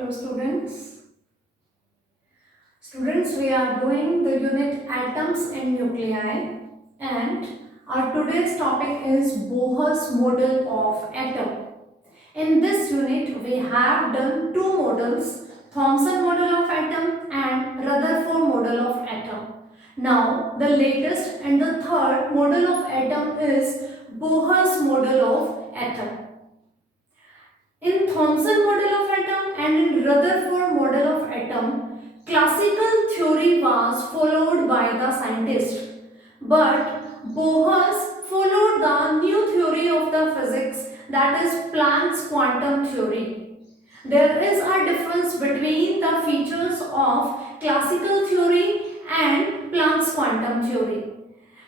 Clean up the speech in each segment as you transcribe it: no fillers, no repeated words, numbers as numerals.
Hello students. Students, we are doing the unit atoms and nuclei, and our today's topic is Bohr's model of atom. In this unit we have done two models, Thomson model of atom and Rutherford model of atom. Now the latest and the third model of atom is Bohr's model of atom. In Thomson model of atom and in Rutherford model of atom, classical theory was followed by the scientists, but Bohr's followed the new theory of the physics, that is Planck's quantum theory. There is a difference between the features of classical theory and Planck's quantum theory.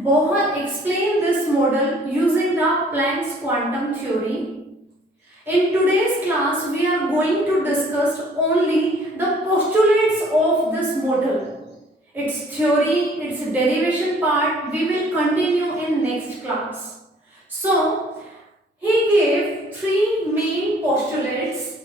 Bohr explained this model using the Planck's quantum theory. In today's class, we are going to discuss only the postulates of this model. Its theory, its derivation part, we will continue in next class. So, he gave three main postulates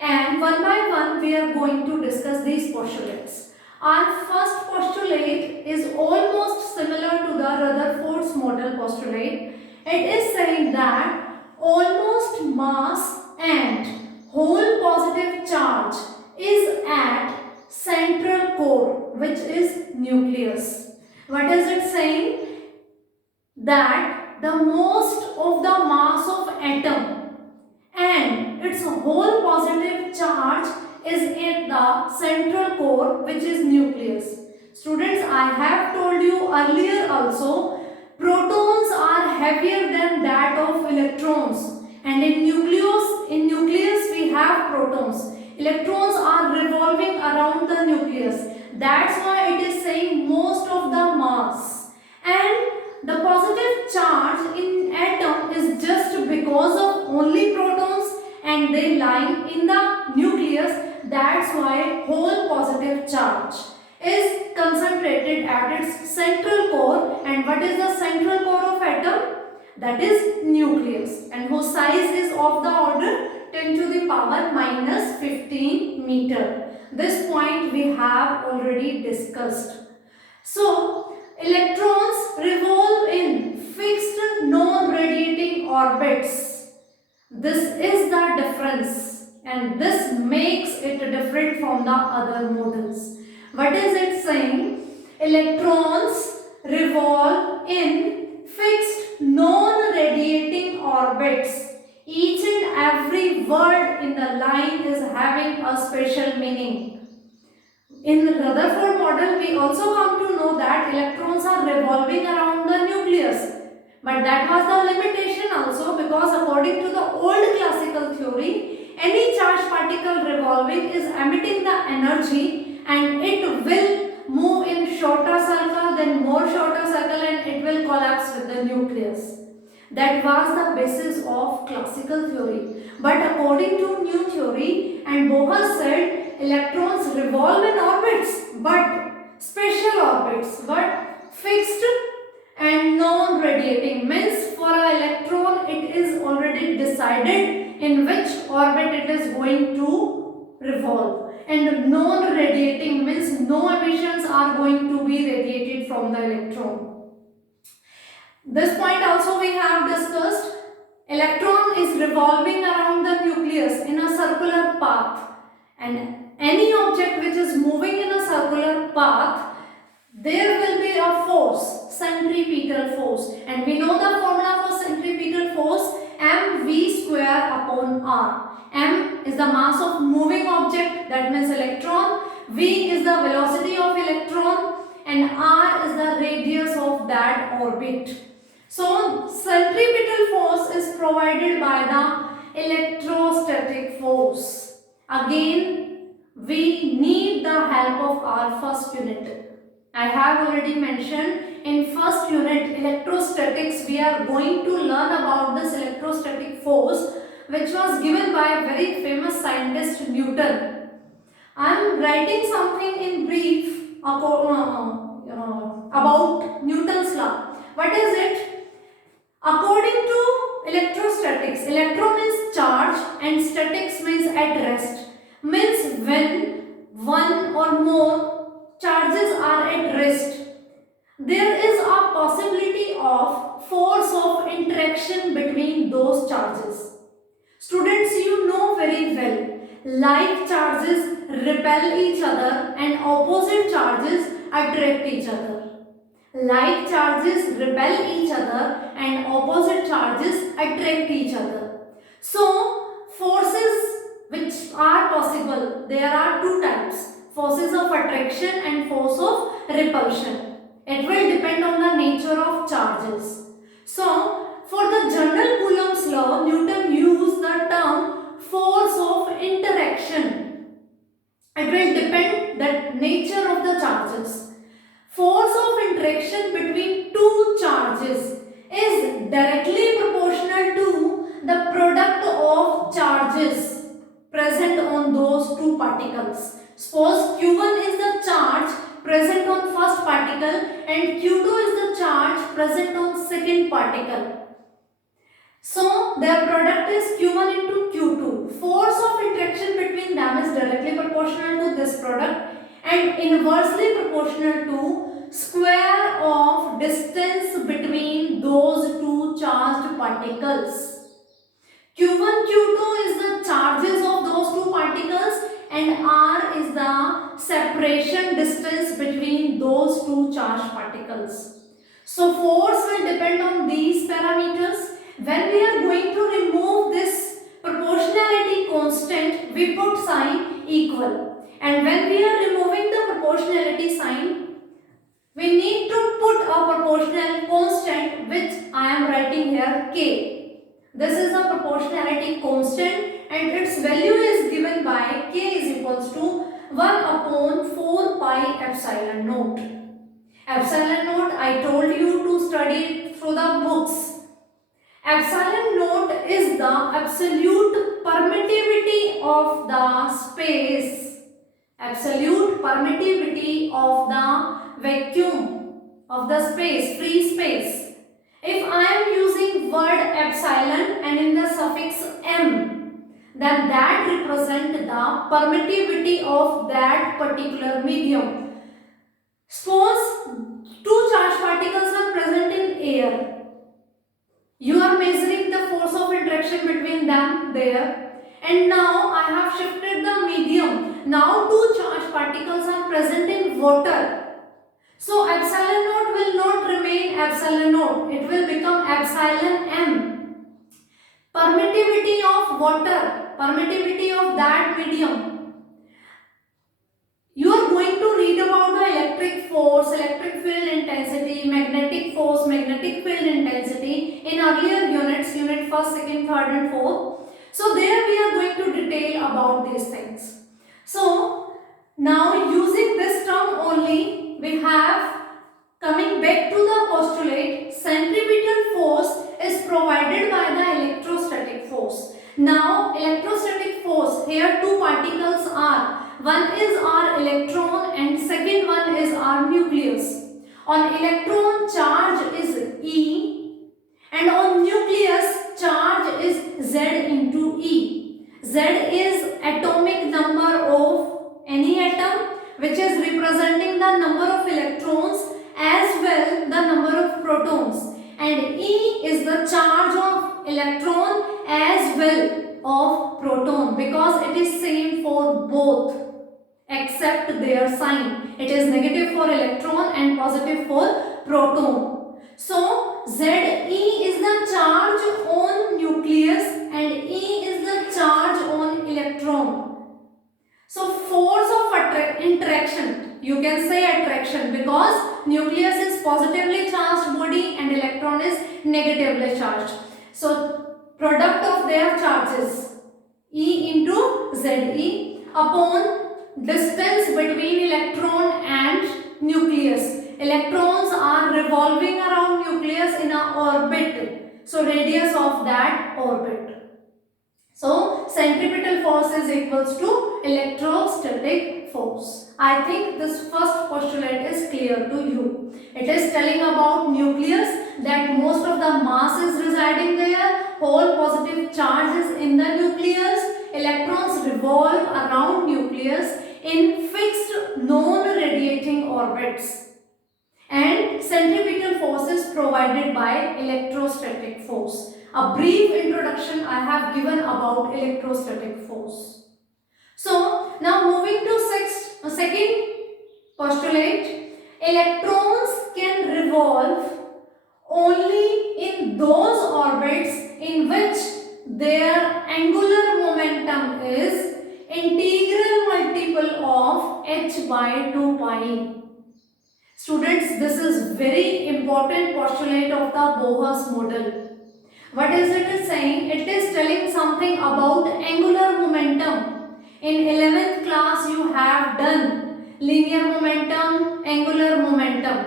and one by one we are going to discuss these postulates. Our first postulate is almost similar to the Rutherford's model postulate. It is saying that almost mass and whole positive charge is at central core, which is nucleus. What is it saying? That the most of the mass of atom and its whole positive charge is in the central core, which is nucleus. Students, I have told you earlier also, protons are heavier than that of electrons, and in nucleus we have protons. Electrons are revolving around the nucleus. That's why it is saying most of the mass. And the positive charge in atom is just because of only protons and they lie in the nucleus. That's why whole positive charge is concentrated at its central core. And what is the central core of atom? That is nucleus, and whose size is of the order 10 to the power minus 15 meter. This point we have already discussed. So, electrons revolve in fixed non-radiating orbits. This is the difference, and this makes it different from the other models. What is it saying? Electrons revolve in fixed non-radiating orbits. Each and every word in the line is having a special meaning. In Rutherford model, we also come to know that electrons are revolving around the nucleus. But that was the limitation also, because according to the old classical theory, any charged particle revolving is emitting the energy and it will move in shorter circle, then more shorter circle, and it will collapse with the nucleus. That was the basis of classical theory. But according to new theory, and Bohr said electrons revolve in orbits, but special orbits, but fixed and non-radiating. Means for an electron it is already decided in which orbit it is going to revolve. And non-radiating means no emissions are going to be radiated from the electron. This point also we have discussed. Electron is revolving around the nucleus in a circular path, and any object which is moving in a circular path, there will be a force, centripetal force, and we know the formula for centripetal force, mv square upon r. M is the mass of moving object, that means electron, v is the velocity of electron, and r is the radius of that orbit. So, centripetal force is provided by the electrostatic force. Again, we need the help of our first unit. I have already mentioned in first unit electrostatics, we are going to learn about this electrostatic force, which was given by a very famous scientist Newton. I am writing something in brief about Newton's law. What is it? According to electrostatics, electron means charge and statics means at rest. Means or more charges are at rest, there is a possibility of force of interaction between those charges. Students, you know very well, like charges repel each other and opposite charges attract each other. Like charges repel each other and opposite charges attract each other. So, forces which are possible, there are two types, forces of attraction and force of repulsion. It will depend on the nature of charges. So, for the general Coulomb's law, Newton used the term force of interaction. It will depend the nature of the charges. Force of interaction between two charges is directly proportional to the product of charges present on those two particles. Suppose Q1 is the charge present on first particle and Q2 is the charge present on second particle. So their product is Q1 into Q2. Force of interaction between them is directly proportional to this product and inversely proportional to square of distance between those two charged particles. Q1, Q2 is the charges of those two particles and R is the separation distance between those two charged particles. So force will depend on these parameters. When we are going to remove this proportionality constant, we put sign equal. And when we are removing the proportionality sign, we need to put a proportional constant which I am writing here K. This is a proportionality constant and its value is given by K is equals to 1 upon 4 pi epsilon naught. Epsilon naught, I told you to study it through the books. Epsilon naught is the absolute permittivity of the space. Absolute permittivity of the vacuum of the space, free space. If I am using word epsilon and in the suffix m, then that represents the permittivity of that particular medium. Suppose two charged particles are present in air. You are measuring the force of interaction between them there. And now I have shifted the medium. Now two charged particles are present in water. So epsilon naught will not remain epsilon naught. It will become epsilon m. Permittivity of water, permittivity of that medium. You are going to read about the electric force, electric field intensity, magnetic force, magnetic field intensity in earlier units, unit 1st, 2nd, 3rd and 4th. So there we are going to detail about these things. So now using this term only, we have, coming back to the postulate, centripetal force is provided by the electrostatic force. Now electrostatic force, here two particles are, one is our electron and second one is our nucleus. On electron charge is E and on nucleus charge is Z into E. Z is atomic number of any atom, which is representing the number of electrons as well the number of protons, and E is the charge of electron as well of proton, because it is same for both except their sign. It is negative for electron and positive for proton. So Ze is the charge on nucleus and E is the charge on electron. So force of interaction, you can say attraction, because nucleus is positively charged body and electron is negatively charged. So product of their charges E into Ze upon distance between electron and nucleus. Electrons are revolving around nucleus in an orbit. So radius of that orbit. So centripetal force is equals to electrostatic force. I think this first postulate is clear to you. It is telling about nucleus, that most of the mass is residing there, whole positive charge is in the nucleus, electrons revolve around nucleus in fixed divided by electrostatic force. A brief introduction I have given about electrostatic force. So now moving to second postulate, electrons can revolve only in those orbits in which their angular momentum is integral multiple of h by 2 pi. Students, this is very important postulate of the Bohr's model. What is it saying? It is telling something about angular momentum. In 11th class you have done linear momentum, angular momentum.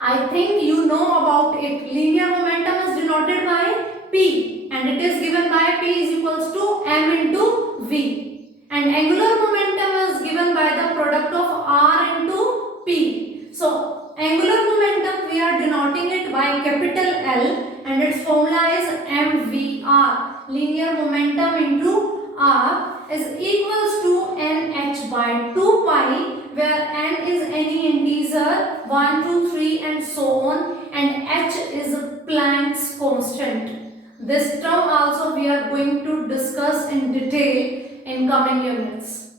I think you know about it. Linear momentum is denoted by P and it is given by P is equals to m into V. And angular momentum is given by the product of R into P. So, angular momentum we are denoting it by capital L and its formula is mvr. Linear momentum into R is equals to nh by 2 pi, where n is any integer 1, 2, 3 and so on, and h is Planck's constant. This term also we are going to discuss in detail in coming units.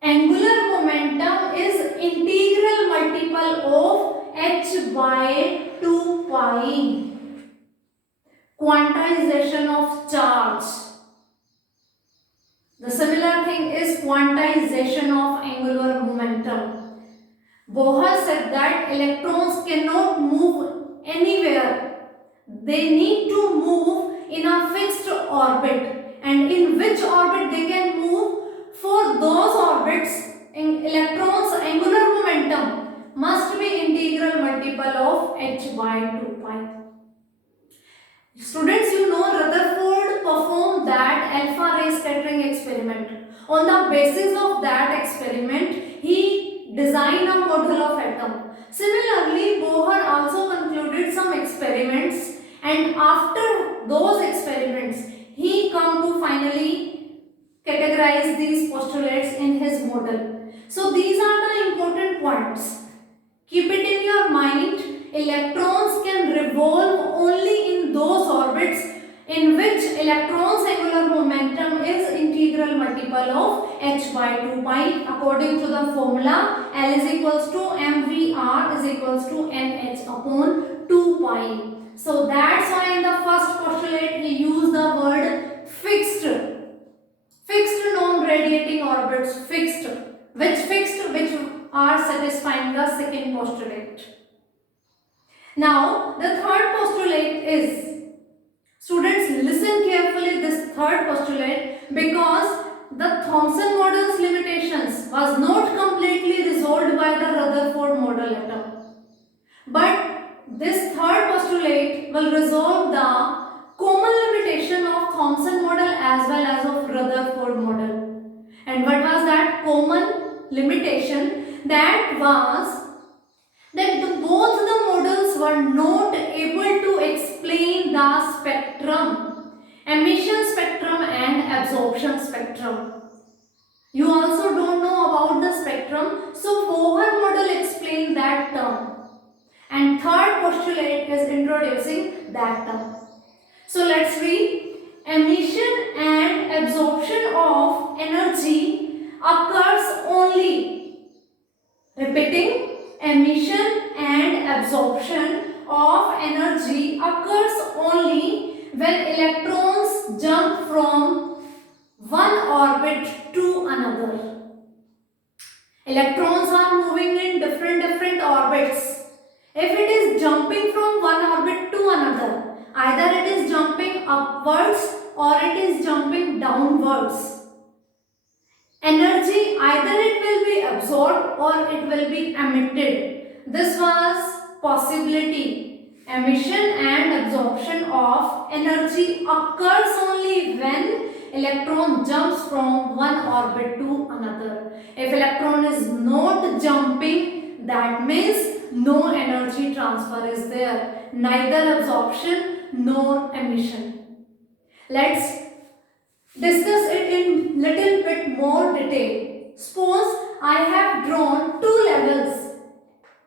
Angular momentum is integral multiple of h by 2 pi. Quantization of charge. The similar thing is quantization of angular momentum. Bohr said that electrons cannot move anywhere. They need to move in a fixed orbit. And in which orbit they can move? For those orbits, electrons' angular momentum must be integral multiple of h by 2 pi. Students, you know Rutherford performed that alpha ray scattering experiment. On the basis of that experiment, he designed a model of atom. Similarly, Bohr also concluded some experiments, and after those experiments, he come to finally categorize these postulates in his model. So these are the important points. Keep it in your mind. Electrons can revolve only in those orbits in which electrons' angular momentum is integral multiple of h by 2 pi according to the formula L is equals to mvr is equals to nh upon 2 pi. So that's why in the first postulate he used the word fixed non-radiating orbits, which are satisfying the second postulate. Now the third postulate is, students listen carefully this third postulate, because the Thomson model's limitations was not completely resolved by the Rutherford model atom. But this third postulate will resolve the common limitation of Thomson model as well as of Rutherford model. And what was that common limitation? That was that both the models were not able to explain the spectrum, emission spectrum and absorption spectrum. You also don't know about the spectrum, so Bohr model explained that term. And third postulate is introducing that term. So let's read. Emission and absorption of energy occurs only. Repeating, emission and absorption of energy occurs only when electrons jump from one orbit to another. Electrons are moving in different orbits. If it is jumping from one orbit to another, either it is jumping upwards or it is jumping downwards. Energy, either it will be absorbed or it will be emitted. This was possibility. Emission and absorption of energy occurs only when electron jumps from one orbit to another. If electron is not jumping, that means no energy transfer is there, neither absorption nor emission. Let's discuss it in little bit more detail. Suppose I have drawn two levels,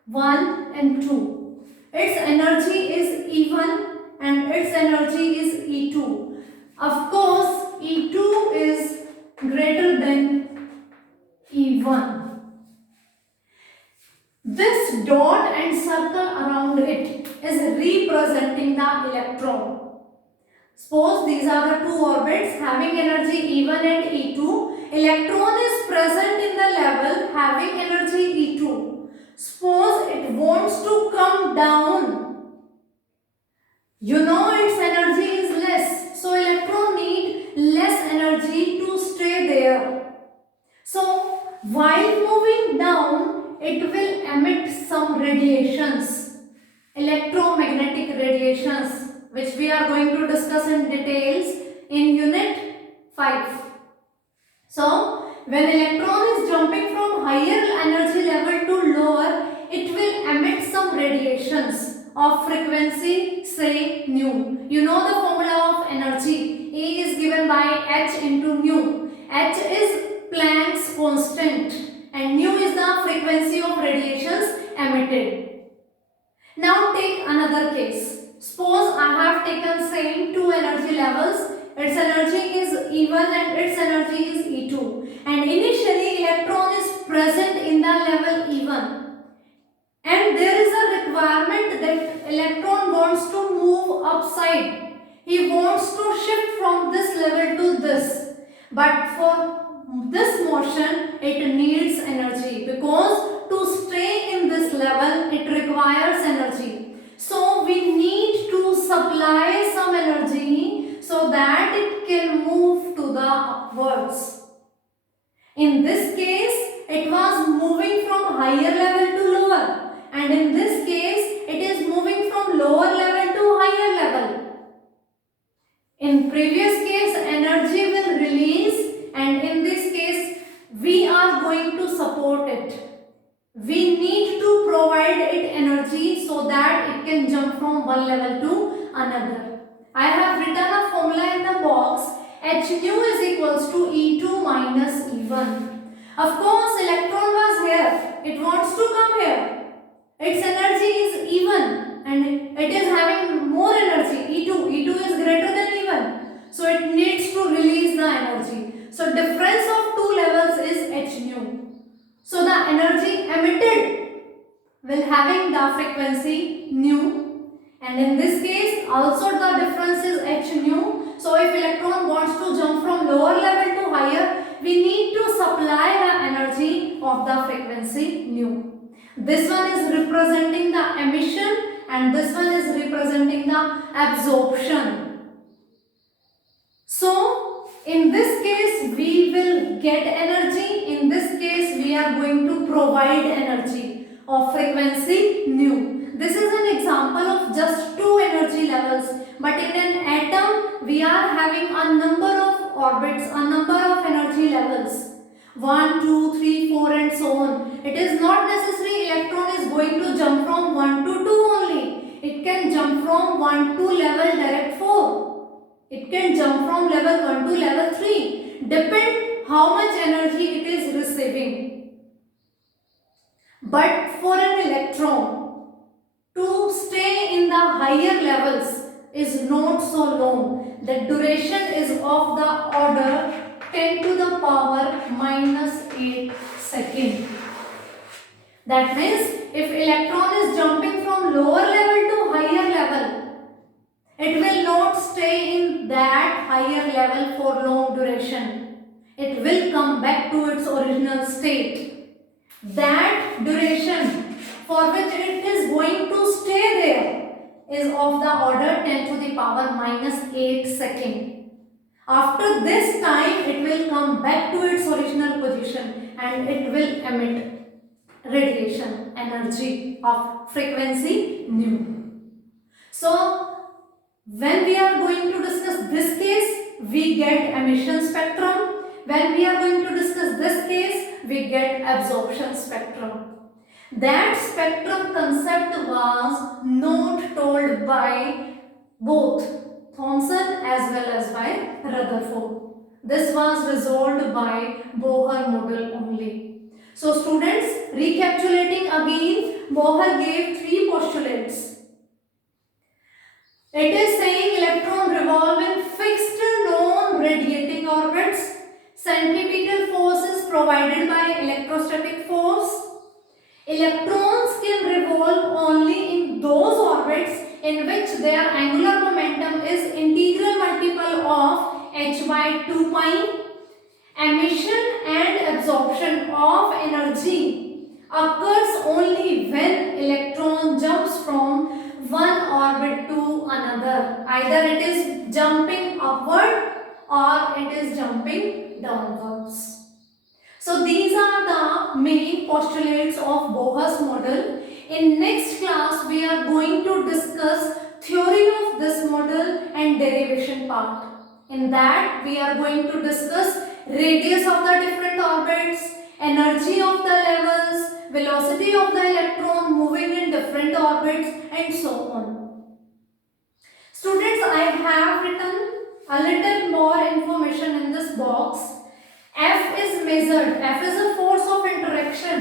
1 and 2. its energy is E1 and its energy is E2. Of course, E2 is greater than E1. This dot and circle around it is representing the electron. Suppose these are the two orbits having energy E1 and E2. Electron is present in the level having energy E2. Suppose it wants to come down. You know its energy is less. So electron need less energy to stay there. So while moving down, it will emit some radiations, electromagnetic radiations, which we are going to discuss in details in unit 5. So when electron is jumping from higher energy level to lower, it will emit some radiations of frequency, say nu. You know the formula of energy. E is given by h into nu. H is Planck's constant and nu is the frequency of radiations emitted. Now take another case. Suppose I have taken same two energy levels. Its energy is E1 and its energy is E2. And initially electron is present in the level E1. And there is a requirement that electron wants to move upside. He wants to shift from this level to this. But for this motion it needs energy, because to stay in this level it requires energy. So we need to supply some energy so that it can move to the upwards. In this case it was moving from higher level to lower, and in this case it is moving from lower level to higher level. In previous case energy will release, and in this case we are going to support it. We need to provide it energy so that it can jump from one level to another. I have written a formula in the box. H nu is equals to E2 minus E1. Of course electron was here. It wants to come here. Its energy is E1 and it is having more energy, E2. E2 is greater than E1. So it needs to release the energy. So difference of two levels is H nu. So the energy emitted will having the frequency nu, and in this case also the difference is H nu. So if electron wants to jump from lower level to higher, we need to supply the energy of the frequency nu. This one is representing the emission and this one is representing the absorption. So in this case we will get energy, in this case we are going to provide energy of frequency nu. This is an example of just two energy levels, but in an atom we are having a number of orbits, a number of energy levels, 1, 2, 3, 4 and so on. It is not necessary electron is going to jump from 1 to 2 only. It can jump from 1 to level direct 4. It can jump from level 1 to level 3. Depend how much energy it is receiving. But for an electron to stay in the higher levels is not so long. The duration is of the order 10 to the power minus 8 second. That means if electron is jumping from lower level to higher level, it will not stay in that higher level for long duration. It will come back to its original state. That duration for which it is going to stay there is of the order 10 to the power minus 8 second. After this time it will come back to its original position and it will emit radiation energy of frequency nu. So when we are going to discuss this case, we get emission spectrum. When we are going to discuss this case, we get absorption spectrum. That spectrum concept was not told by both Thomson as well as by Rutherford. This was resolved by Bohr model only. So students, recapitulating again, Bohr gave three postulates. It is saying electron revolve in fixed non-radiating orbits. Centripetal force is provided by electrostatic force. Electrons can revolve only in those orbits in which their angular momentum is integral multiple of h by 2 pi. Emission and absorption of energy occurs only when electron jumps from one orbit to another. Either it is jumping upward or it is jumping downwards. So these are the main postulates of Bohr's model. In next class we are going to discuss theory of this model and derivation part. In that we are going to discuss radius of the different orbits, energy of the levels, velocity of the electron moving in different orbits, and so on. Students, I have written a little more information in this box. F is measured. F is a force of interaction.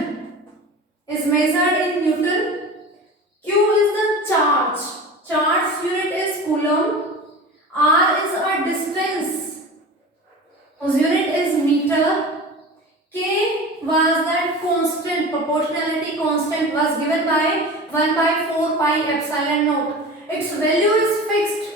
Is measured in Newton. Q is the charge. Charge unit is coulomb. R is a distance, whose unit is meter. K was that constant, proportionality constant was given by 1 by 4 pi epsilon naught. Its value is fixed.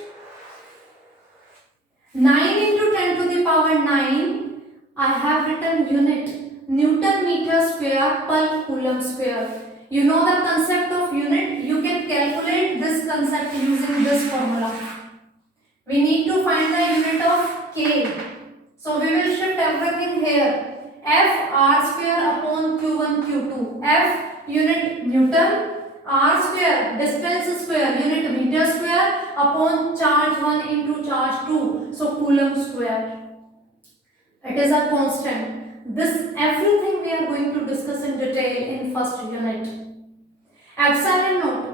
9 into 10 to the power 9. I have written unit, Newton meter square per coulomb square. You know the concept of unit. You can calculate this concept using this formula. We need to find the unit of K. So we will shift everything here. F R square upon Q1 Q2. F unit Newton. R square distance square unit meter square upon charge 1 into charge 2. So coulomb square. It is a constant. This everything we are going to discuss in detail in first unit. Epsilon naught.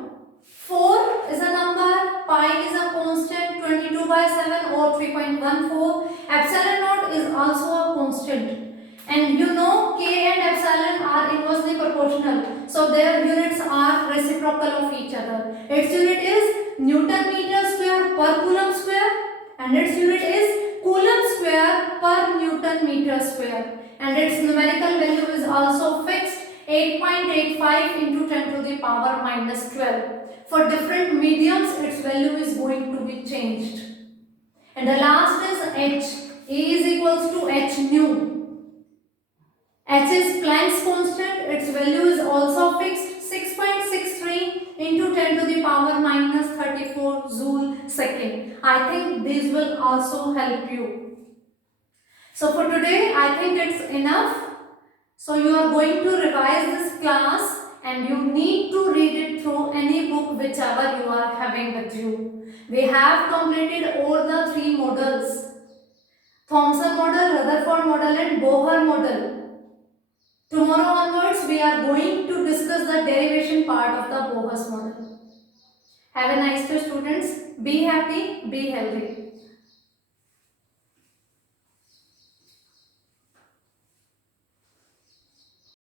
4 is a number, pi is a constant, 22 by 7 or 3.14. Epsilon naught is also a constant. And you know K and epsilon are inversely proportional. So their units are reciprocal of each other. Its unit is Newton meter square per coulomb square. And its unit is coulomb square per Newton meter square. And its numerical value is also fixed. 8.85 into 10 to the power minus 12. For different mediums, its value is going to be changed. And the last is h. E is equals to h nu. H is Planck's constant. Its value is also fixed. 6.63 into 10 to the power minus 34 joule second. I think these will also help you. So for today, I think it's enough. So you are going to revise this class and you need to read it through any book whichever you are having with you. We have completed all the 3 models. Thomson model, Rutherford model and Bohr model. Tomorrow onwards we are going to discuss the derivation part of the Bohr's model. Have a nice day students. Be happy, be healthy.